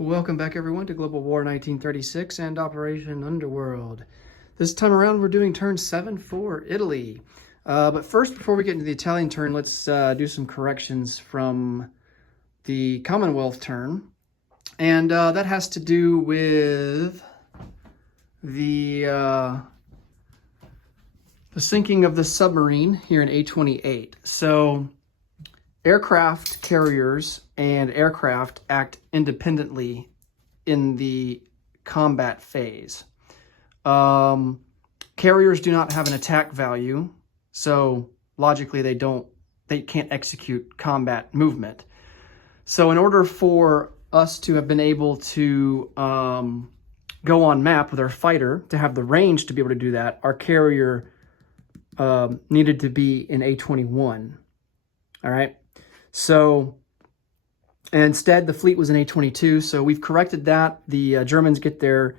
Welcome back everyone to Global War 1936 and Operation Underworld. This time around we're doing turn 7 for Italy. But first, before we get into the Italian turn, let's do some corrections from the Commonwealth turn. And that has to do with the sinking of the submarine here in A28. So aircraft carriers and aircraft act independently in the combat phase. Carriers do not have an attack value, so logically they can't execute combat movement. So in order for us to have been able to go on map with our fighter, to have the range to be able to do that, our carrier needed to be in A21. All right. So instead, the fleet was in A22. So we've corrected that. The Germans get their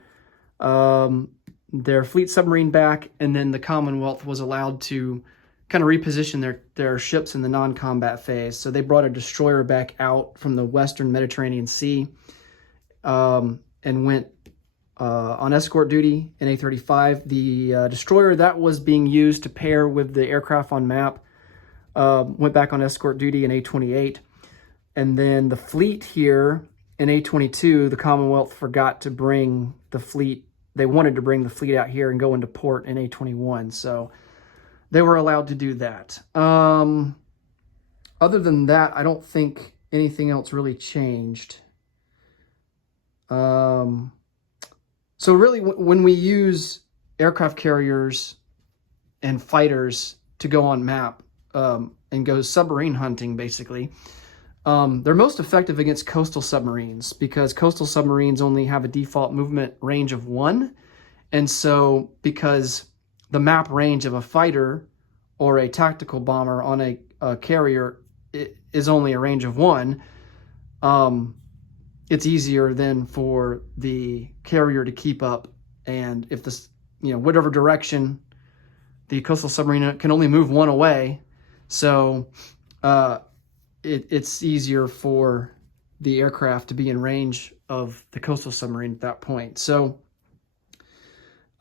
fleet submarine back, and then the Commonwealth was allowed to kind of reposition their ships in the non-combat phase. So they brought a destroyer back out from the Western Mediterranean Sea and went on escort duty in A35. The destroyer that was being used to pair with the aircraft on map went back on escort duty in A28. And then the fleet here in A22, the Commonwealth forgot to bring the fleet. They wanted to bring the fleet out here and go into port in A21. So they were allowed to do that. Other than that, I don't think anything else really changed. So really, when we use aircraft carriers and fighters to go on map, and go submarine hunting, basically, they're most effective against coastal submarines because coastal submarines only have a default movement range of 1. And so because the map range of a fighter or a tactical bomber on a carrier is only a range of 1, it's easier then for the carrier to keep up. And if this, whatever direction, the coastal submarine can only move 1 away. So it's easier for the aircraft to be in range of the coastal submarine at that point. So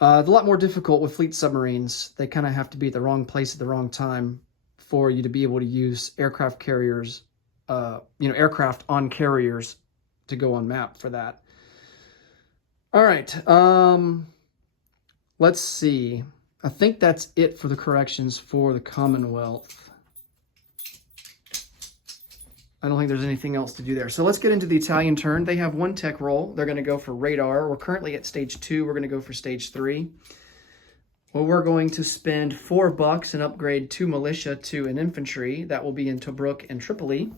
it's a lot more difficult with fleet submarines. They kind of have to be at the wrong place at the wrong time for you to be able to use aircraft carriers, aircraft on carriers to go on map for that. All right. Let's see. I think that's it for the corrections for the Commonwealth. I don't think there's anything else to do there. So let's get into the Italian turn. They have 1 tech roll. They're going to go for radar. We're currently at stage 2. We're going to go for stage 3. Well, we're going to spend $4 and upgrade 2 militia to an infantry. That will be in Tobruk and Tripoli.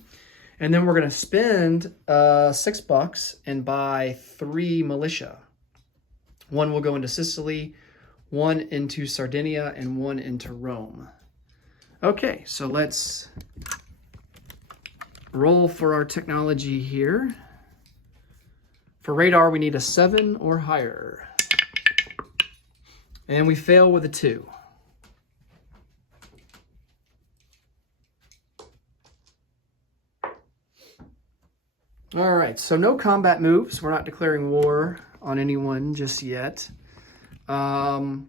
And then we're going to spend $6 and buy 3 militia. 1 will go into Sicily, 1 into Sardinia, and 1 into Rome. Okay, so let's roll for our technology here. For radar, we need a 7 or higher. And we fail with a 2. All right, so no combat moves. We're not declaring war on anyone just yet. So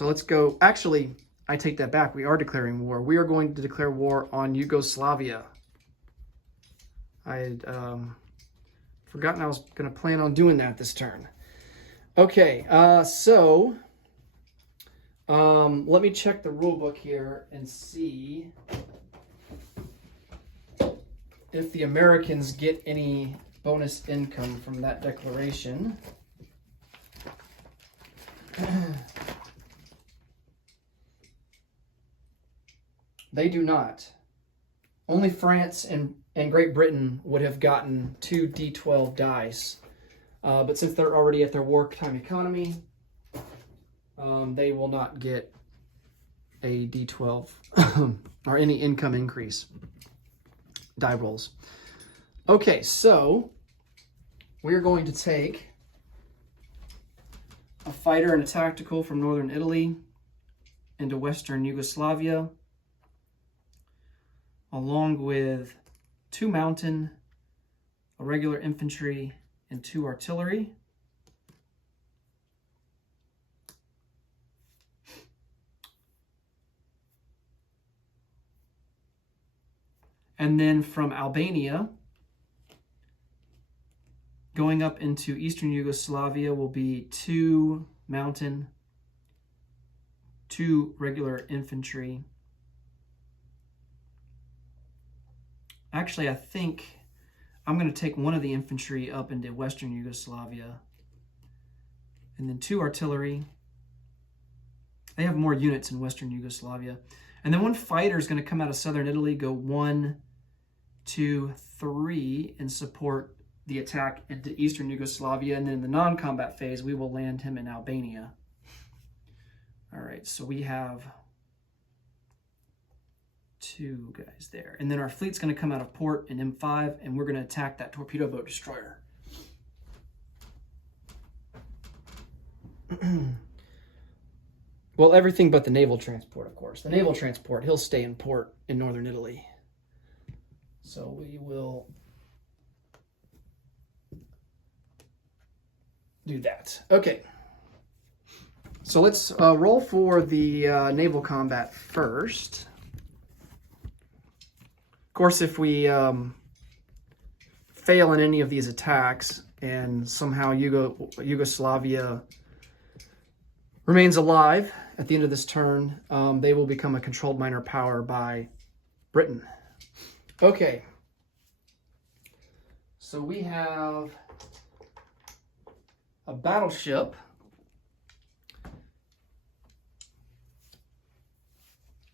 let's go. Actually, I take that back. We are declaring war. We are going to declare war on Yugoslavia. I had forgotten I was going to plan on doing that this turn. Okay, so let me check the rule book here and see if the Americans get any bonus income from that declaration. They do not. Only France and Great Britain would have gotten 2 D12 dice. But since they're already at their wartime economy, they will not get a D12 or any income increase die rolls. Okay, so we're going to take a fighter and a tactical from northern Italy into western Yugoslavia, along with 2 mountain, a regular infantry, and 2 artillery. And then from Albania, going up into Eastern Yugoslavia will be 2 mountain, 2 regular infantry. Actually, I think I'm going to take one of the infantry up into Western Yugoslavia. And then 2 artillery. They have more units in Western Yugoslavia. And then 1 fighter is going to come out of Southern Italy, go 1, 2, 3, and support the attack into Eastern Yugoslavia. And then in the non-combat phase, we will land him in Albania. All right, so we have 2 guys there. And then our fleet's going to come out of port in M5, and we're going to attack that torpedo boat destroyer. Well, everything but the naval transport, of course. The naval transport, he'll stay in port in northern Italy. So we will do that. Okay. So let's roll for the naval combat first. Of course, if we fail in any of these attacks and somehow Yugoslavia remains alive at the end of this turn, they will become a controlled minor power by Britain. Okay. So we have a battleship.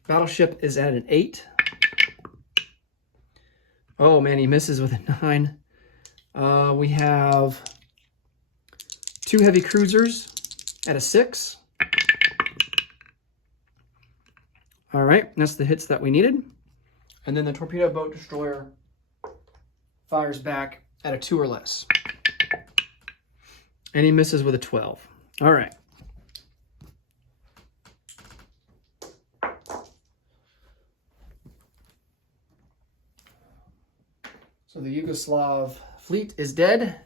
Battleship is at an 8. Oh man, he misses with a 9. We have 2 heavy cruisers at a 6. All right, that's the hits that we needed. And then the torpedo boat destroyer fires back at a 2 or less. And he misses with a 12. All right. So the Yugoslav fleet is dead.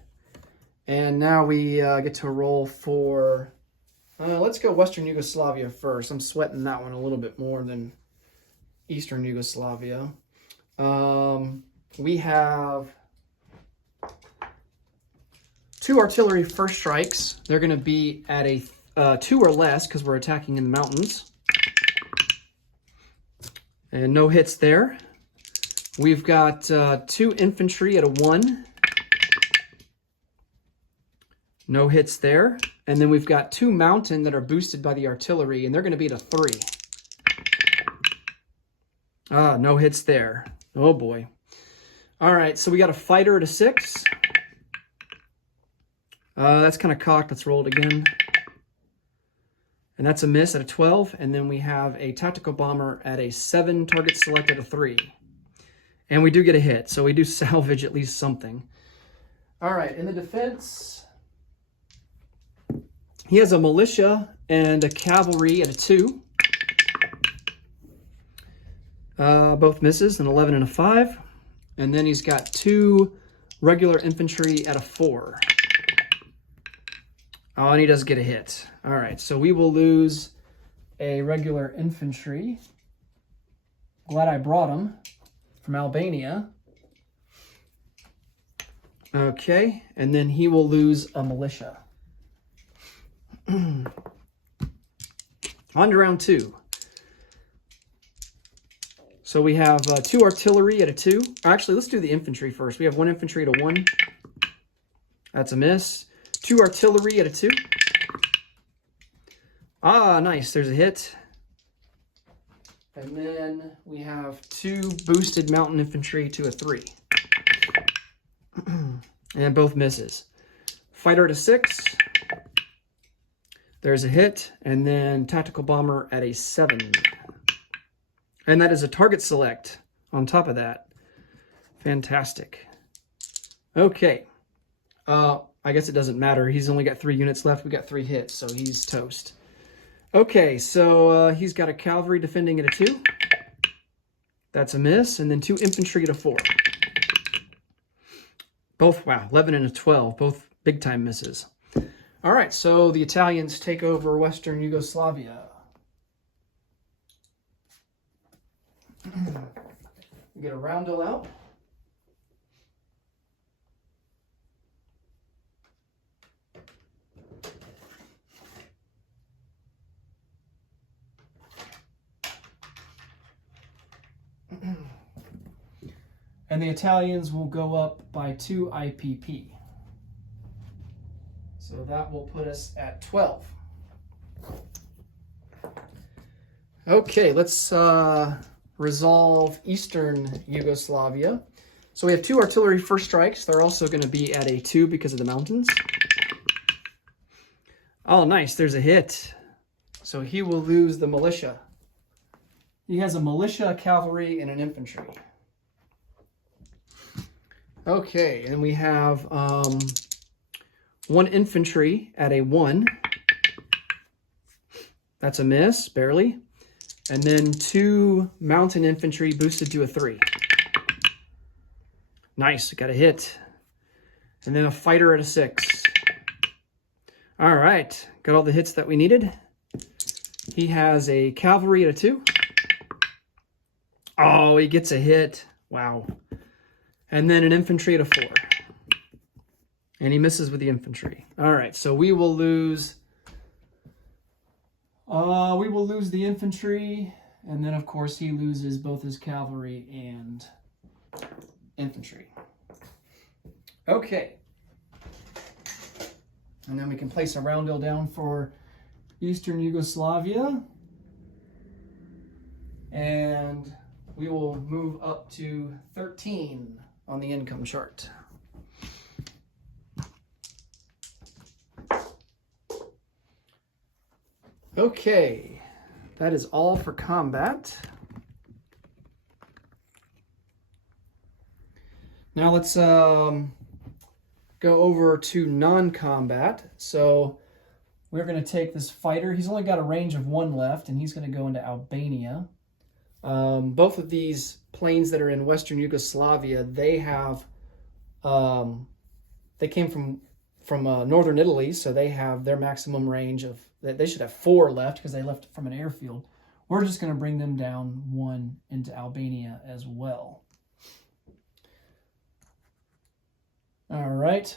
And now we get to roll for, let's go Western Yugoslavia first. I'm sweating that one a little bit more than Eastern Yugoslavia. We have 2 artillery first strikes. They're going to be at a 2 or less because we're attacking in the mountains. And no hits there. We've got 2 infantry at a 1. No hits there. And then we've got 2 mountain that are boosted by the artillery, and they're going to be at a 3. No hits there. Oh boy. All right, so we got a fighter at a 6. That's kind of cocked. Let's roll it again. And that's a miss at a 12. And then we have a tactical bomber at a 7, target select at a 3. And we do get a hit, so we do salvage at least something. All right, in the defense, he has a militia and a cavalry at a 2. Both misses, an 11 and a 5. And then he's got 2 regular infantry at a 4. Oh, and he does get a hit. All right, so we will lose a regular infantry. Glad I brought him from Albania. Okay, and then he will lose a militia. On to round 2. So we have 2 artillery at a 2. Actually, let's do the infantry first. We have 1 infantry at a 1. That's a miss. 2 artillery at a 2. Ah, nice. There's a hit. And then we have 2 boosted mountain infantry to a 3. And both misses. Fighter at a 6. There's a hit. And then tactical bomber at a 7. And that is a target select on top of that. Fantastic. Okay. I guess it doesn't matter. He's only got 3 units left. We got 3 hits, so he's toast. Okay, so he's got a cavalry defending at a 2. That's a miss. And then 2 infantry at a 4. Both, wow, 11 and a 12, both big time misses. All right, so the Italians take over Western Yugoslavia. Get a roundel out. And the Italians will go up by 2 IPP. So that will put us at 12. Okay, let's resolve Eastern Yugoslavia. So we have 2 artillery first strikes. They're also going to be at a 2 because of the mountains. Oh, nice. There's a hit. So he will lose the militia. He has a militia, a cavalry, and an infantry. Okay, and we have 1 infantry at a 1. That's a miss, barely. And then 2 mountain infantry boosted to a 3. Nice, got a hit. And then a fighter at a 6. All right, got all the hits that we needed. He has a cavalry at a 2. Oh, he gets a hit. Wow. And then an infantry at a 4. And he misses with the infantry. All right, so we will lose the infantry, and then of course he loses both his cavalry and infantry. Okay. And then we can place a roundel down for Eastern Yugoslavia. And we will move up to 13 on the income chart. Okay, that is all for combat. Now let's go over to non-combat. So we're going to take this fighter. He's only got a range of 1 left, and he's going to go into Albania. Both of these planes that are in Western Yugoslavia, they have, they came from northern Italy, so they have their maximum range of, they should have 4 left because they left from an airfield. We're just going to bring them down 1 into Albania as well. All right.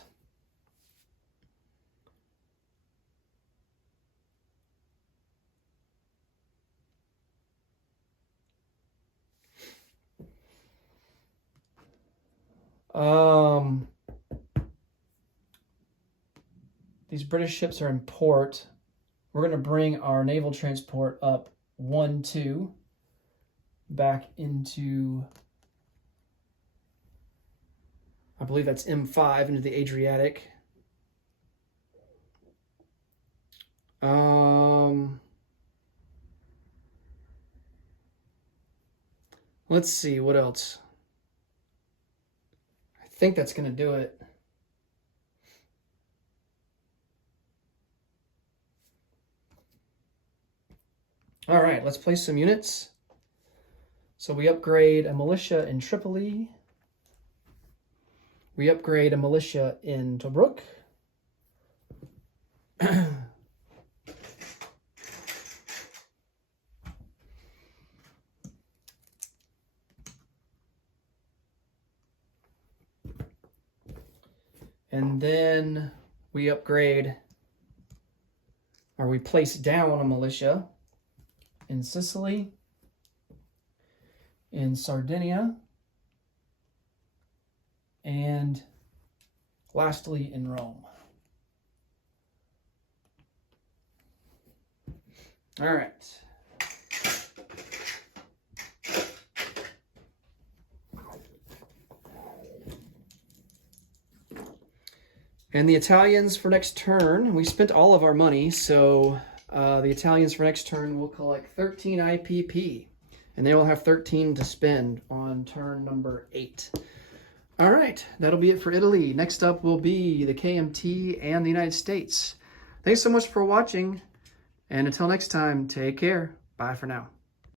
These British ships are in port. We're going to bring our naval transport up 1-2 back into, I believe that's M5, into the Adriatic. Let's see, what else? I think that's going to do it. All right, let's place some units. So we upgrade a militia in Tripoli. We upgrade a militia in Tobruk. And then we upgrade, or we place down a militia in Sicily, in Sardinia, and lastly in Rome. All right. And the Italians for next turn, we spent all of our money, so the Italians for next turn will collect 13 IPP, and they will have 13 to spend on turn number 8. All right, that'll be it for Italy. Next up will be the KMT and the United States. Thanks so much for watching, and until next time, take care. Bye for now.